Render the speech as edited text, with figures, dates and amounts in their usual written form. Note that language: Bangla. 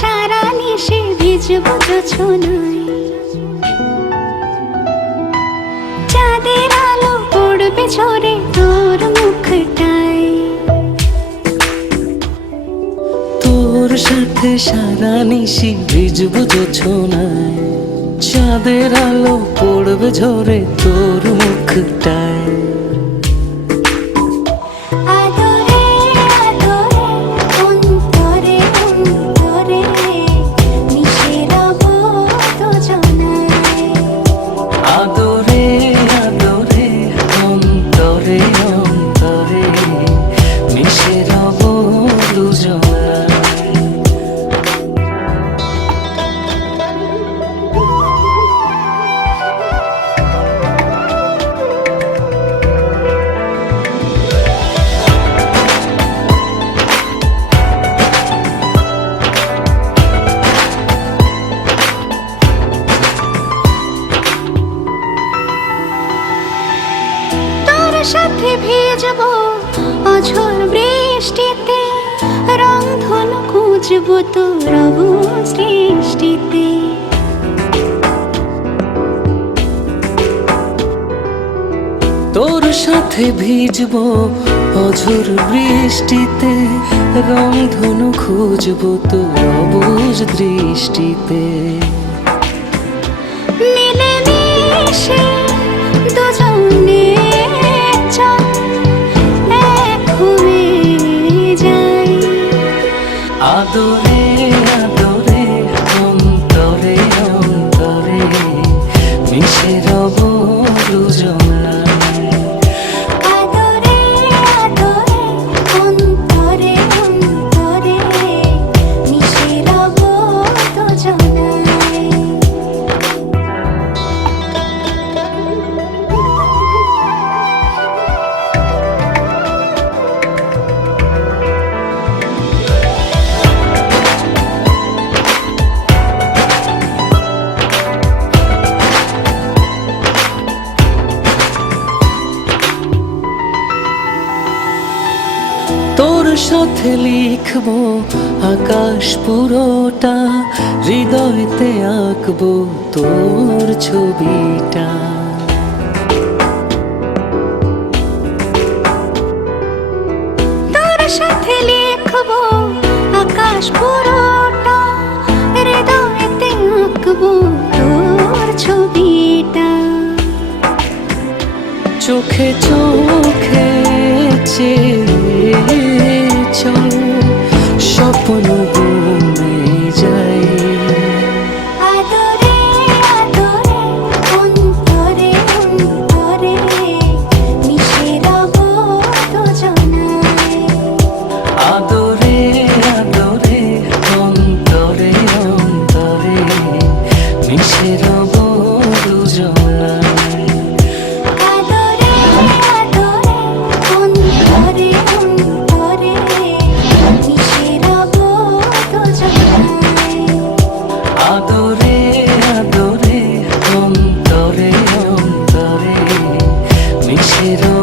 সারা নিশে ভিজবো জোছনায়, চাঁদের আলো পড়বে ঝরে তোর মুখটায়। তোর সাথে সারা নিশি ভিজবো জোছনায়, চাঁদের আলো পড়বে ঝরে তোর মুখটায়। সাথে ভিজবো অঝোর বৃষ্টিতে, রংধনু খুঁজবো তোর সৃষ্টিতে। তোর সাথে ভিজবো অঝোর বৃষ্টিতে, রংধনু খুঁজবো তোর অবুঝ দৃষ্টিতে। মিলে মিশে দুজনে আদরে আদরে অন্তরে অন্তরে মিশে রব দুজনায়। আদরে আদরে অন্তরে অন্তরে মিশে রব দুজনায়। তোর সাথে লিখবো আকাশ পুরোটা, হৃদয়তে আঁকবো তোর ছবিটা। তোর সাথে লিখবো আকাশ পুরোটা, হৃদয়তে আঁকবো তোর ছবিটা। চোখে চোখে চল স্বপ্ন বনে যাই। আদরে আদরে অন্তরে অন্তরে মিশে রব দুজনায়। আদরে আদরে অন্তরে অন্তরে মিশে রব দুজনায়। আদরে আদরে অন্তরে অন্তরে মিশে রব দুজনায়। আদরে আদরে অন্তরে অন্তরে মিশে রব